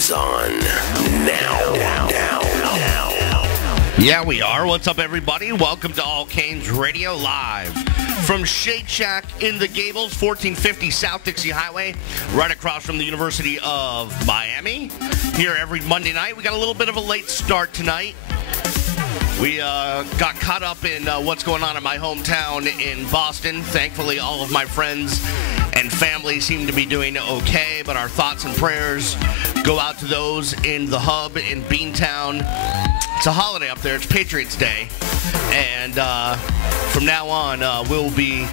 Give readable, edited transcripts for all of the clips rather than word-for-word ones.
is on now. Yeah, we are. What's up, everybody? Welcome to All Canes Radio Live from Shake Shack in the Gables, 1450 South Dixie Highway, right across from the University of Miami. Here every Monday night. We got a little bit of a late start tonight. We got caught up in what's going on in my hometown in Boston. Thankfully, all of my friends and family seem to be doing okay, but our thoughts and prayers go out to those in the hub in Beantown. It's a holiday up there. It's Patriots Day. And from now on, we'll be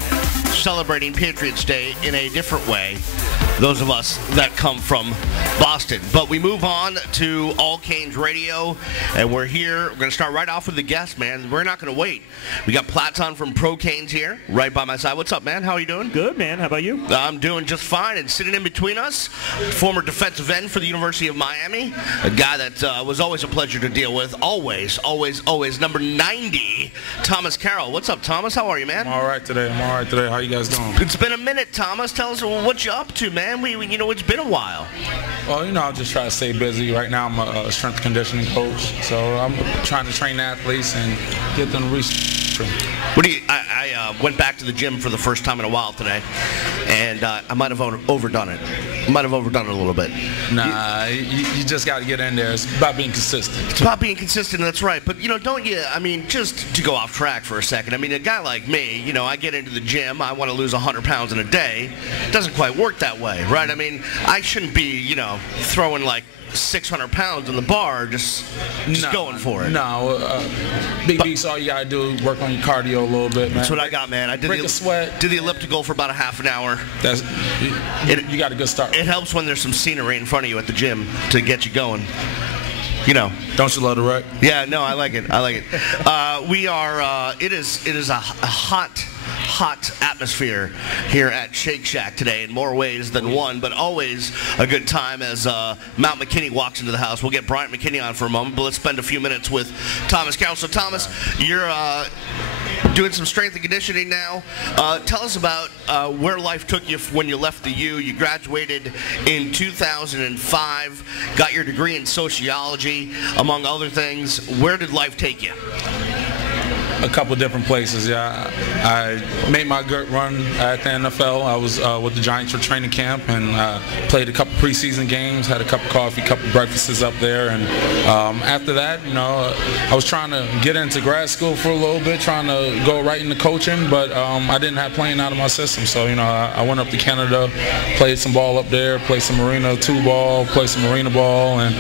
celebrating Patriots Day in a different way, those of us that come from Boston. But we move on to All Canes Radio, and we're here. We're going to start right off with the guest, man. We're not going to wait. We got Platon from Pro Canes here, right by my side. What's up, man? How are you doing? Good, man. How about you? I'm doing just fine. And sitting in between us, former defensive end for the University of Miami, a guy that was always a pleasure to deal with. Always, number 90, Thomas Carroll. What's up, Thomas? How are you, man? I'm all right today. How you guys doing? It's been a minute, Thomas. Tell us what you up to, man. It's been a while. Well, I'm just trying to stay busy. Right now, I'm a strength conditioning coach, so I'm trying to train athletes and get them to reach. I went back to the gym for the first time in a while today, and I might have overdone it. I might have overdone it a little bit. Nah, you just got to get in there. It's about being consistent. It's about being consistent, that's right. But, don't you, just to go off track for a second, a guy like me, I get into the gym, I want to lose 100 pounds in a day. It doesn't quite work that way, right? I shouldn't be, throwing like 600 pounds on the bar, just going for it. Big beats, all you got to do is work on your cardio a little bit, man. That's what I got, man. I did Break a sweat. Did the elliptical for about a half an hour. You got a good start. It helps when there's some scenery in front of you at the gym to get you going. Don't you love the wreck? Yeah, no, I like it. We are, it is a hot atmosphere here at Shake Shack today in more ways than one, but always a good time as Mount McKinney walks into the house. We'll get Bryant McKinney on for a moment, but let's spend a few minutes with Thomas Carroll. So, Thomas, you're doing some strength and conditioning now. Tell us about where life took you when you left the U. You graduated in 2005, got your degree in sociology, among other things. Where did life take you? A couple different places, yeah. I made my good run at the NFL. I was with the Giants for training camp and played a couple preseason games, had a cup of coffee, couple breakfasts up there. And after that, I was trying to get into grad school for a little bit, trying to go right into coaching, but I didn't have playing out of my system. So, I went up to Canada, played some ball up there, played some Marina 2 ball, played some Marina ball, and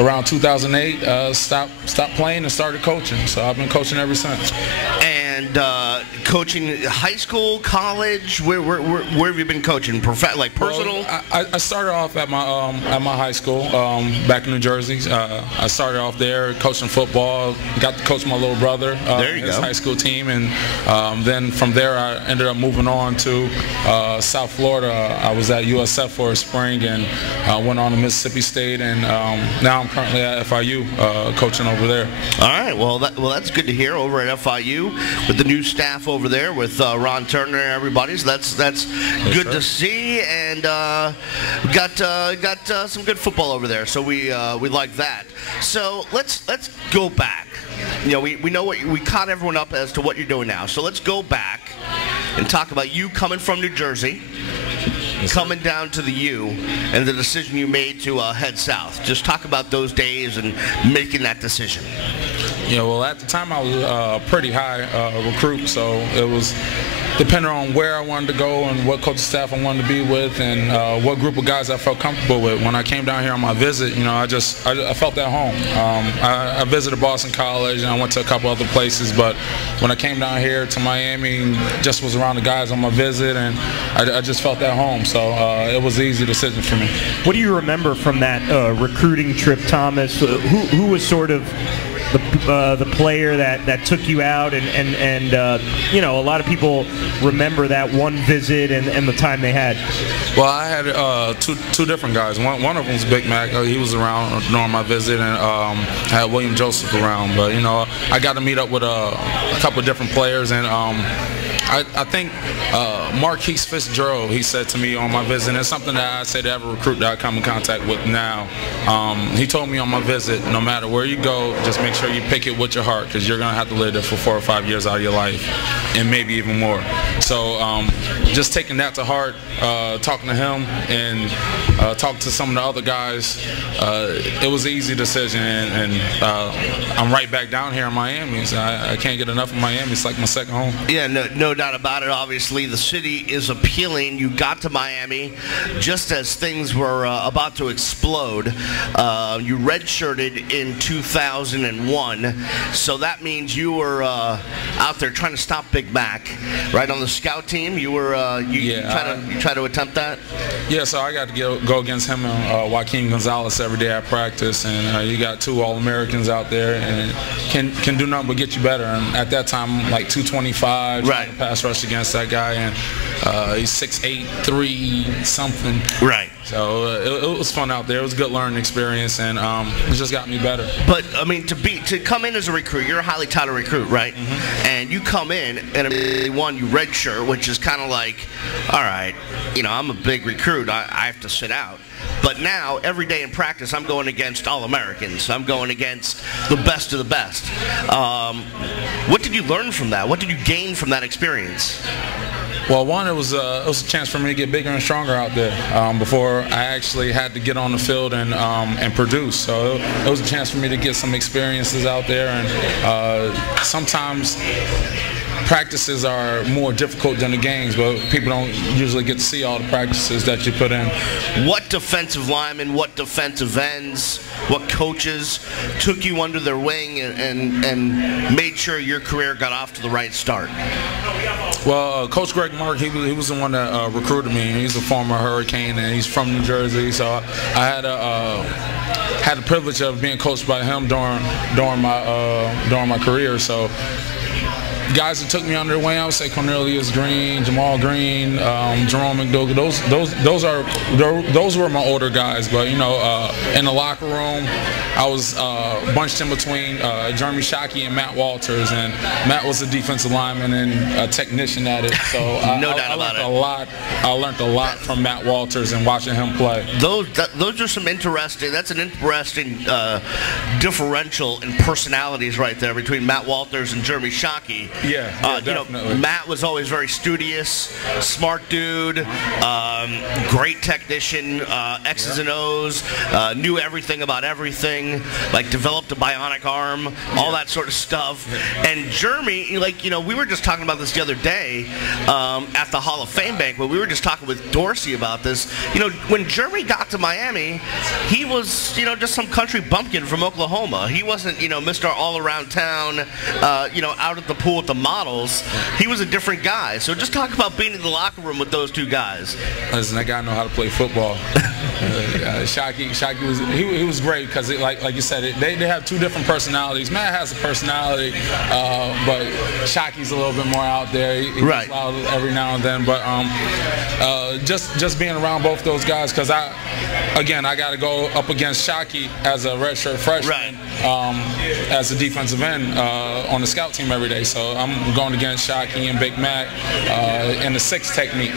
around 2008, stopped playing and started coaching. So I've been coaching ever since. And coaching high school, college, where have you been coaching? Personal? Well, I started off at my high school back in New Jersey. I started off there coaching football. Got to coach my little brother his high school team, and then from there I ended up moving on to South Florida. I was at USF for a spring and went on to Mississippi State, and now I'm currently at FIU coaching over there. All right, well that's good to hear over at FIU with the new staff over there with Ron Turner and everybody. So that's good to see, and got some good football over there. So we like that. So let's go back. We know we caught everyone up as to what you're doing now. So let's go back and talk about you coming from New Jersey, coming down to the U, and the decision you made to head south. Just talk about those days and making that decision. Well, at the time I was a pretty high recruit, so it was depending on where I wanted to go and what coaching staff I wanted to be with and what group of guys I felt comfortable with. When I came down here on my visit, I felt at home. I visited Boston College and I went to a couple other places, but when I came down here to Miami, just was around the guys on my visit, and I just felt at home. So it was an easy decision for me. What do you remember from that recruiting trip, Thomas? Who was sort of the player that took you out, and a lot of people remember that one visit and the time they had? Well, I had two different guys. One of them was Big Mac. He was around during my visit, and I had William Joseph around. But I got to meet up with a couple of different players, and I think Marquise Fitzgerald, he said to me on my visit, and it's something that I say to every recruit that I come in contact with now. He told me on my visit, no matter where you go, just make sure you pick it with your heart, because you're going to have to live there for 4 or 5 years out of your life, and maybe even more. So just taking that to heart, talking to him and talking to some of the other guys, it was an easy decision, and I'm right back down here in Miami. So I can't get enough of Miami. It's like my second home. Yeah, no doubt about it. Obviously, the city is appealing. You got to Miami just as things were about to explode. You redshirted in 2001, so that means you were out there trying to stop Big Mac, right, on the scout team. You were you try to attempt that. Yeah, so I got to go against him and Joaquin Gonzalez every day at practice, and you got 2 All-Americans out there, and can do nothing but get you better. And at that time, like 225, right, pass rush against that guy, and he's 6'8", 3 something. Right. So it was fun out there. It was a good learning experience, and it just got me better. But I mean, to come in as a recruit, you're a highly touted recruit, right? Mm-hmm. And you come in and immediately you redshirt, which is kind of like, all right, you know, I'm a big recruit. I have to sit out. But now, every day in practice, I'm going against All-Americans. I'm going against the best of the best. What did you learn from that? What did you gain from that experience? Well, one, it was a chance for me to get bigger and stronger out there before I actually had to get on the field and produce. So it was a chance for me to get some experiences out there, and sometimes practices are more difficult than the games, but people don't usually get to see all the practices that you put in. What defensive linemen, what defensive ends, what coaches took you under their wing and made sure your career got off to the right start? Well, Coach Greg Mark, he was the one that recruited me. He's a former Hurricane, and he's from New Jersey, so I had the privilege of being coached by him during my career. So guys that took me under their wing, I would say Cornelius Green, Jamal Green, Jerome McDougal. Those were my older guys. But you know, in the locker room, I was bunched in between Jeremy Shockey and Matt Walters, and Matt was a defensive lineman and a technician at it. So I learned a lot from Matt Walters and watching him play. Those are some interesting. That's an interesting differential in personalities right there between Matt Walters and Jeremy Shockey. Yeah, definitely. You know, Matt was always very studious, smart dude, great technician, X's and O's, knew everything about everything, like developed a bionic arm, all that sort of stuff. And Jeremy, like, you know, we were just talking about this the other day at the Hall of Fame banquet. We were just talking with Dorsey about this. You know, when Jeremy got to Miami, he was, you know, just some country bumpkin from Oklahoma. He wasn't, you know, Mr. All-Around Town, you know, out at the pool with the models. He was a different guy. So just talk about being in the locker room with those 2 guys. Listen, that guy know how to play football. Shockey was great because, like you said, they have 2 different personalities. Matt has a personality, but Shockey's a little bit more out there. He right. gets loud every now and then. But just being around both those guys, because I got to go up against Shockey as a redshirt freshman, right, as a defensive end on the scout team every day. So I'm going against Shockey and Big Mac in the 6 technique.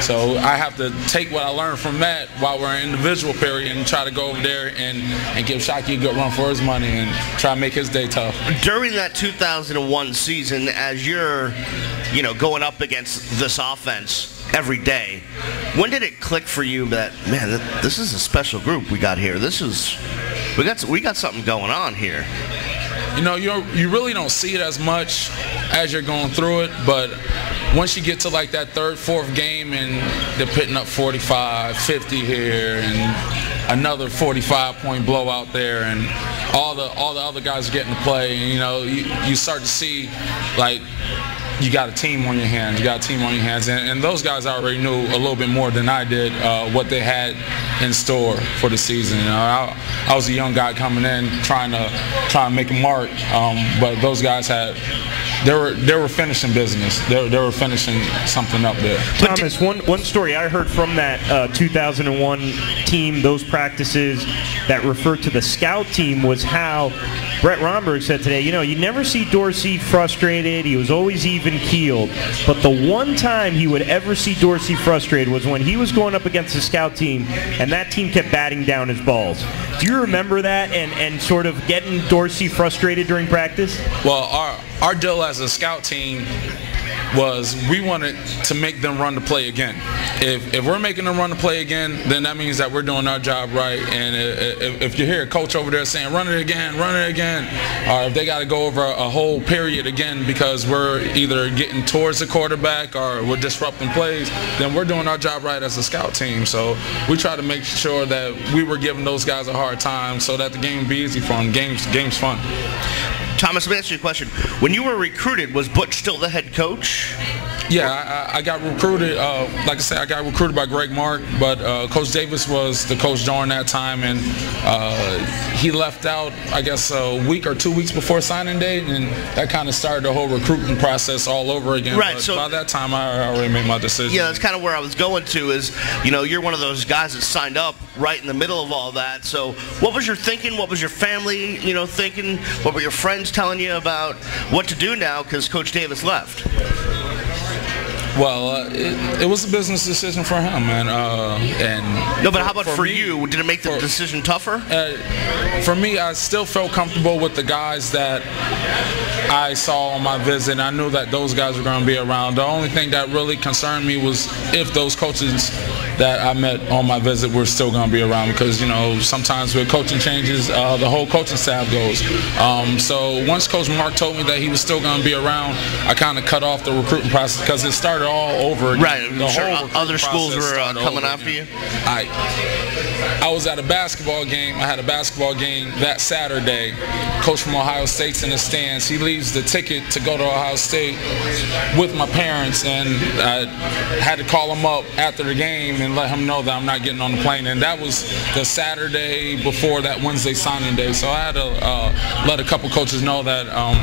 So I have to take what I learned from Matt while we're in individual period and try to go over there and give Shockey a good run for his money and try to make his day tough. During that 2001 season, as you're, you know, going up against this offense every day, when did it click for you that, man, this is a special group we got here? We got something going on here. You know, you really don't see it as much as you're going through it, but once you get to like that 3rd, 4th game and they're putting up 45, 50 here and another 45-point blowout there, and all the other guys are getting to play, and, you know, you start to see, like, you got a team on your hands. And those guys already knew a little bit more than I did what they had in store for the season. You know, I was a young guy coming in trying to make a mark, but those guys they were finishing business. They were finishing something up there. Thomas, one story I heard from that 2001 team, those practices that referred to the scout team, was how Brett Romberg said today, you know, you never see Dorsey frustrated. He was always even-keeled. But the one time he would ever see Dorsey frustrated was when he was going up against the scout team, and that team kept batting down his balls. Do you remember that and sort of getting Dorsey frustrated during practice? Well, our deal as a scout team was we wanted to make them run the play again. If we're making them run the play again, then that means that we're doing our job right. And if you hear a coach over there saying, run it again, or if they got to go over a whole period again because we're either getting towards the quarterback or we're disrupting plays, then we're doing our job right as a scout team. So we try to make sure that we were giving those guys a hard time so that the game would be easy for them. Game's fun. Thomas, let me ask you a question. When you were recruited, was Butch still the head coach? Yeah, I got recruited. Like I said, I got recruited by Greg Mark, but Coach Davis was the coach during that time, and he left out, I guess, a week or 2 weeks before signing day, and that kind of started the whole recruiting process all over again. Right. But so by that time, I already made my decision. Yeah, that's kind of where I was going to. Is, you know, you're one of those guys that signed up right in the middle of all that. So, what was your thinking? What was your family, you know, thinking? What were your friends telling you about what to do now because Coach Davis left? Well, it was a business decision for him, and no. But how about for me, you? Did it make the decision tougher? For me, I still felt comfortable with the guys that I saw on my visit. I knew that those guys were going to be around. The only thing that really concerned me was if those coaches that I met on my visit were still going to be around, because, you know, sometimes with coaching changes, the whole coaching staff goes. So once Coach Mark told me that he was still going to be around, I kind of cut off the recruiting process because it started all over again. Right. I'm sure other schools were coming after you. I was at a basketball game. I had a basketball game that Saturday. Coach from Ohio State's in the stands. He leaves the ticket to go to Ohio State with my parents, and I had to call him up after the game and let him know that I'm not getting on the plane. And that was the Saturday before that Wednesday signing day. So I had to let a couple coaches know that I'm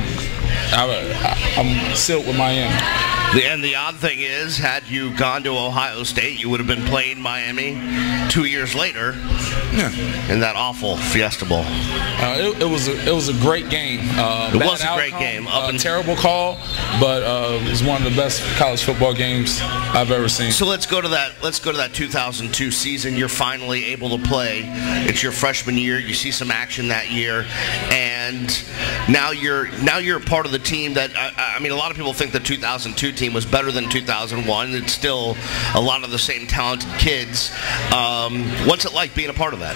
sealed with Miami. And the odd thing is, had you gone to Ohio State, you would have been playing Miami 2 years later in that awful Fiesta Bowl. It was a great game. It was a great game. A terrible call, but it was one of the best college football games I've ever seen. So let's go to that 2002 season. You're finally able to play. It's your freshman year. You see some action that year, and now you're a part of the team that I mean, a lot of people think the 2002 team was better than 2001. It's still a lot of the same talented kids. What's it like being a part of that?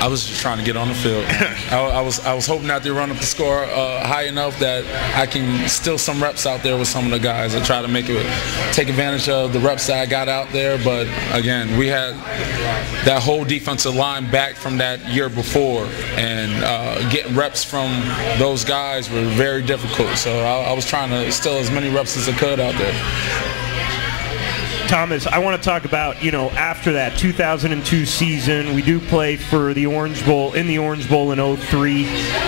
I was just trying to get on the field. I was hoping that they run up the score high enough that I can steal some reps out there with some of the guys. I try to take advantage of the reps that I got out there. But again, we had that whole defensive line back from that year before, and getting reps from those guys were very difficult. So I was trying to steal as many reps as I could out there. Thomas, I want to talk about, you know, after that 2002 season, we do play for the Orange Bowl, in the Orange Bowl in 03,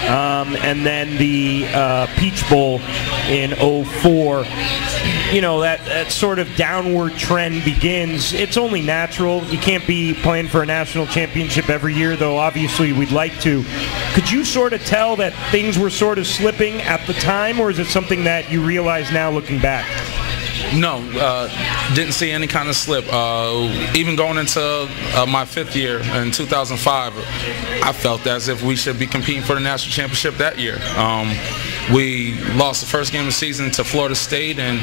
and then the Peach Bowl in 04. You know, that sort of downward trend begins. It's only natural. You can't be playing for a national championship every year, though obviously we'd like to. Could you sort of tell that things were sort of slipping at the time, or is it something that you realize now looking back? No, didn't see any kind of slip. Even going into my fifth year in 2005, I felt as if we should be competing for the national championship that year. We lost the first game of the season to Florida State and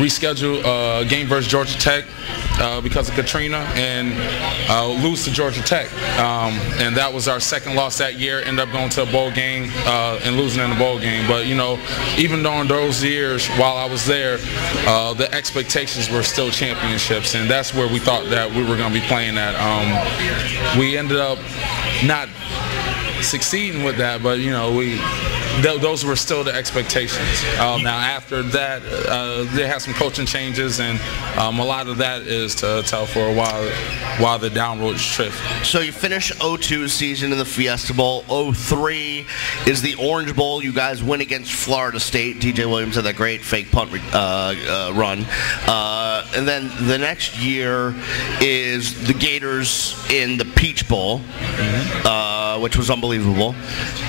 rescheduled a game versus Georgia Tech because of Katrina, and lose to Georgia Tech. And that was our second loss that year. Ended up going to a bowl game and losing in the bowl game. But, you know, even during those years while I was there, the expectations were still championships, and that's where we thought that we were going to be playing at. We ended up not succeeding with that, but, you know, we those were still the expectations. Now after that, they had some coaching changes, and a lot of that is to tell for a while the downward trip. So you finish 02 season in the Fiesta Bowl. 03 is the Orange Bowl. You guys win against Florida State. TJ Williams had that great fake punt run. And then the next year is the Gators in the Peach Bowl, which was unbelievable.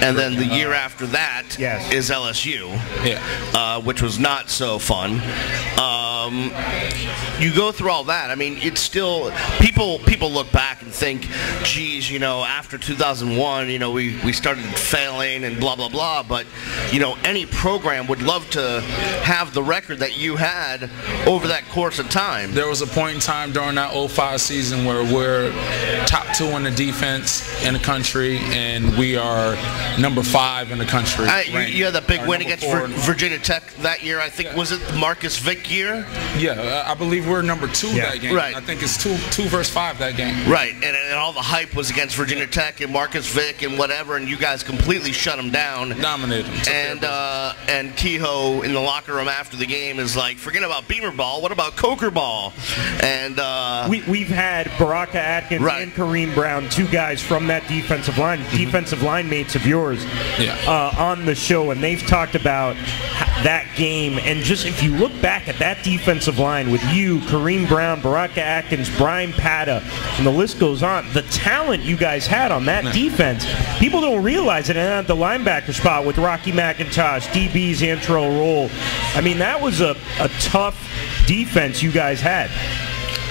And then the year after that is LSU, which was not so fun. You go through all that. I mean, it's still people look back and think, geez, you know, after 2001, you know, we started failing and blah blah blah. But you know, any program would love to have the record that you had over that course of time. There was a point in time during that 05 season where we're top 2 in the defense in the country, and we are number 5 in the country. You had that big win against Virginia Tech that year. I think, was it Marcus Vick year? Yeah, I believe we're number 2 that game. Right. I think it's 2 versus 5 that game. Right, and all the hype was against Virginia Tech and Marcus Vick and whatever, and you guys completely shut them down. Dominated them. And Kehoe in the locker room after the game is like, forget about Beamer ball, what about Coker ball? And we've had Baraka Atkins and Kareem Brown, 2 guys from that defensive line, defensive line mates of yours, on the show, and they've talked about that game. And just if you look back at that defensive line with you, Kareem Brown, Baraka Atkins, Brian Pata, and the list goes on, the talent you guys had on that defense, people don't realize it. And at the linebacker spot with Rocky McIntosh, DBs, Antrell Roll, I mean, that was a tough defense you guys had.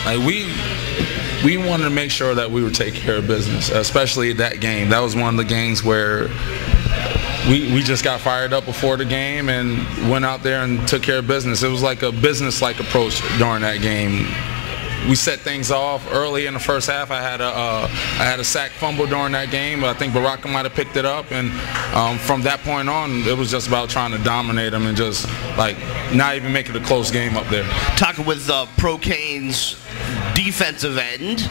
Like we wanted to make sure that we were taking care of business, especially that game. That was one of the games where we just got fired up before the game and went out there and took care of business. It was like a business-like approach during that game. We set things off early in the first half. I had a sack fumble during that game. I think Baraka might have picked it up, and from that point on, it was just about trying to dominate them and just like not even make it a close game up there. Talking with Pro Canes defensive end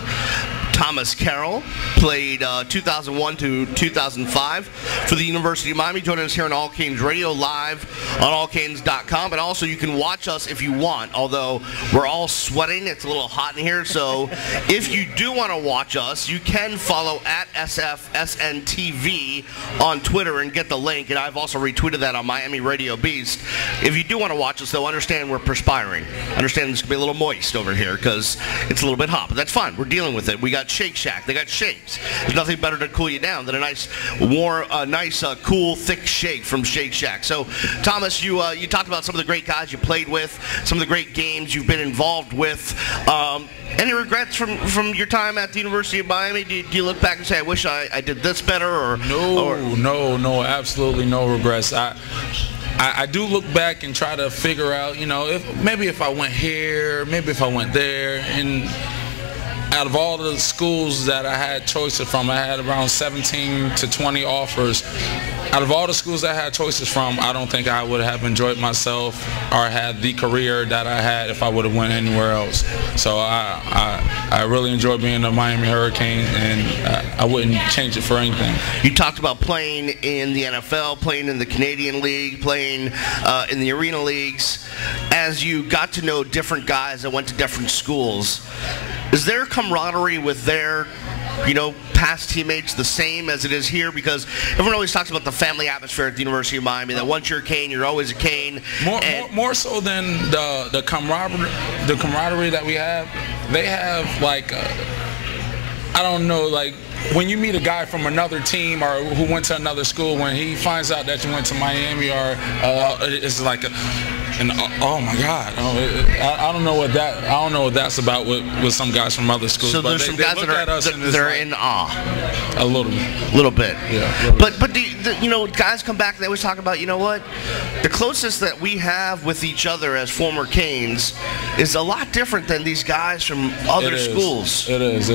Thomas Carroll, played 2001 to 2005 for the University of Miami. Joining us here on All Canes Radio, live on allcanes.com. And also you can watch us if you want, although we're all sweating. It's a little hot in here. So if you do want to watch us, you can follow at SFSNTV on Twitter and get the link. And I've also retweeted that on Miami Radio Beast. If you do want to watch us, though, understand we're perspiring. Understand this could be a little moist over here because it's a little bit hot. But that's fine. We're dealing with it. We got Shake Shack. They got shakes. There's nothing better to cool you down than a nice, warm, cool, thick shake from Shake Shack. So, Thomas, you talked about some of the great guys you played with, some of the great games you've been involved with. Any regrets from your time at the University of Miami? Do you look back and say, I wish I did this better? Or No, absolutely no regrets. I do look back and try to figure out, maybe if I went here, maybe if I went there. And out of all the schools that I had choices from, I had around 17 to 20 offers. Out of all the schools that I had choices from, I don't think I would have enjoyed myself or had the career that I had if I would have went anywhere else. So I really enjoyed being a Miami Hurricane, and I wouldn't change it for anything. You talked about playing in the NFL, playing in the Canadian League, playing in the Arena Leagues. As you got to know different guys that went to different schools, is there camaraderie with their past teammates the same as it is here? Because everyone always talks about the family atmosphere at the University of Miami, that once you're a Cane, you're always a Cane. More so than the camaraderie that we have. They have I don't know, when you meet a guy from another team or who went to another school, when he finds out that you went to Miami, or it's like oh my God, I don't know what that's about with some guys from other schools. So there's some guys that are in awe. A little bit. Yeah. But guys come back and they always talk about, the closest that we have with each other as former Canes is a lot different than these guys from other schools. It is.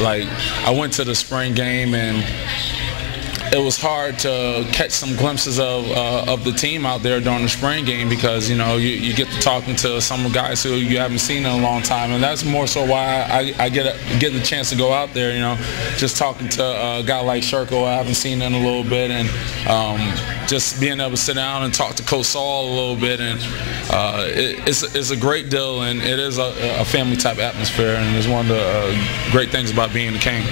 Like, I went to the spring game, and it was hard to catch some glimpses of the team out there during the spring game because, you know, you get to talking to some guys who you haven't seen in a long time, and that's more so why I get the chance to go out there, you know, just talking to a guy like Sherko I haven't seen in a little bit, and just being able to sit down and talk to Coach Saul a little bit, and it's a great deal, and it is a family type atmosphere, and it's one of the great things about being a Cane.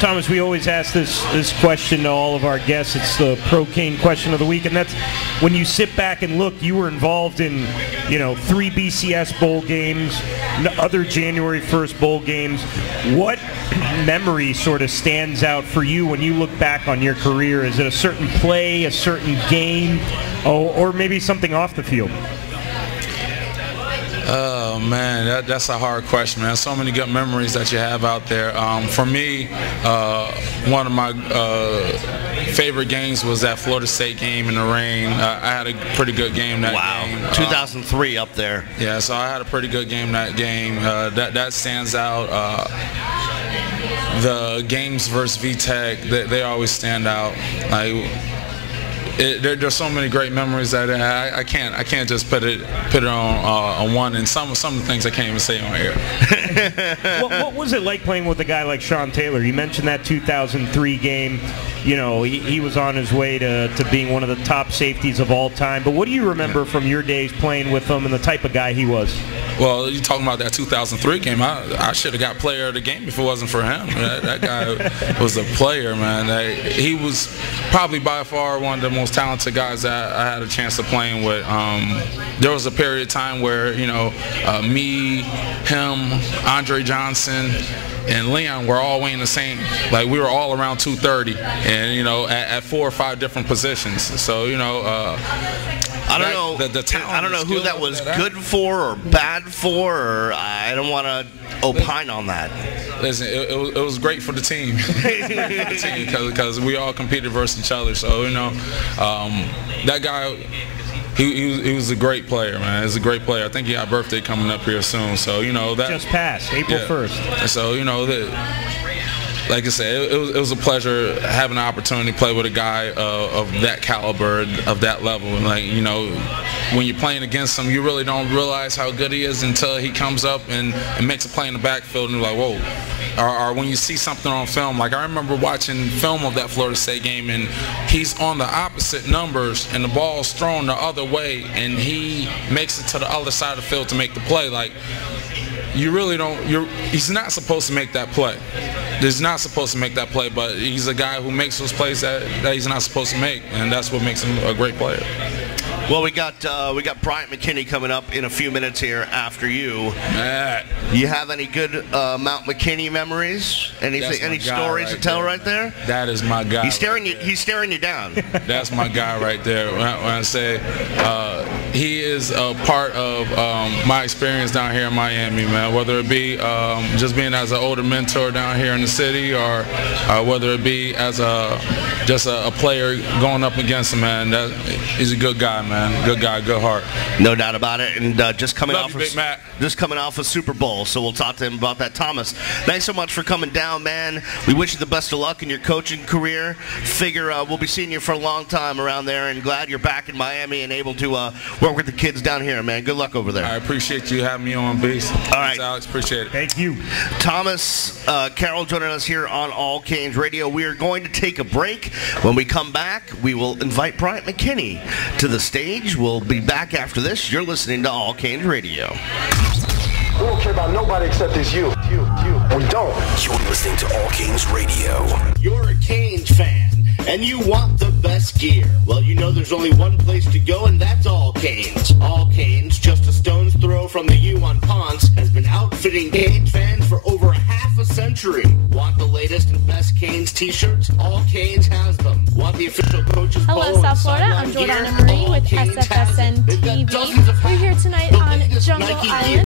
Thomas, we always ask this question to all of our guests. It's the Pro Cane question of the week, and that's when you sit back and look, you were involved in, you know, 3 BCS bowl games, other January 1st bowl games. What memory sort of stands out for you when you look back on your career? Is it a certain play, a certain game, or maybe something off the field? Oh man, that's a hard question, man. So many good memories that you have out there. For me, one of my favorite games was that Florida State game in the rain. I had a pretty good game that game. 2003 up there. Yeah, so I had a pretty good game that game. That stands out. The games versus VTech, they always stand out. Like, there's so many great memories that I can't just put it on one, and some of the things I can't even say on air. What was it like playing with a guy like Sean Taylor? You mentioned that 2003 game. You know, he was on his way to being one of the top safeties of all time. But what do you remember from your days playing with him and the type of guy he was? Well, you're talking about that 2003 game. I should have got player of the game if it wasn't for him. That guy was a player, man. He was probably by far one of the most talented guys that I had a chance to playing with. There was a period of time where, you know, me, him, Andre Johnson, and Leon were all weighing the same. Like, we were all around 230, and, you know, at 4 or 5 different positions. So, you know, I don't know who that was good for or bad for, or I don't want to opine on that. Listen, it was great for the team, because we all competed versus each other. So, you know, that guy, he was a great player, man. He's a great player. I think he got a birthday coming up here soon. So, you know, that just passed April 1st. So, you know, like I said, it was a pleasure having the opportunity to play with a guy of that caliber, of that level. And, like, you know, when you're playing against him, you really don't realize how good he is until he comes up and makes a play in the backfield, and you're like, whoa. Or when you see something on film, like I remember watching film of that Florida State game, and he's on the opposite numbers, and the ball's thrown the other way, and he makes it to the other side of the field to make the play. Like, you really don't, he's not supposed to make that play. He's not supposed to make that play, but he's a guy who makes those plays that he's not supposed to make, and that's what makes him a great player. Well, we got Bryant McKinnie coming up in a few minutes here after you. You have any good Mount McKinney memories? Any stories to tell right there? That is my guy. He's staring you down. That's my guy right there. When I say he is a part of my experience down here in Miami, man. Whether it be just being as an older mentor down here in the city, or whether it be as just a player going up against him, man. He's a good guy, man. Good guy, good heart. No doubt about it. And just coming off a Super Bowl, so we'll talk to him about that. Thomas, thanks so much for coming down, man. We wish you the best of luck in your coaching career. Figure we'll be seeing you for a long time around there, and glad you're back in Miami and able to work with the kids down here, man. Good luck over there. I appreciate you having me on, Beast. All right. Thanks, Alex. Appreciate it. Thank you. Thomas Carroll joining us here on All Canes Radio. We are going to take a break. When we come back, we will invite Bryant McKinnie to the stage. We'll be back after this. You're listening to All Canes Radio. We don't care about nobody except it's you. We don't. You're listening to All Canes Radio. You're a Canes fan, and you want the best gear. Well, you know there's only one place to go, and that's All Canes. All Canes, just a stone's throw from the U on Ponce, has been outfitting Canes fans for over half a century. Want the latest and best Canes t-shirts? All Canes has them. Want the official coaches polo? Hello, South Florida. I'm Jordana Marie with SFSN TV. We're here tonight on Jungle Island.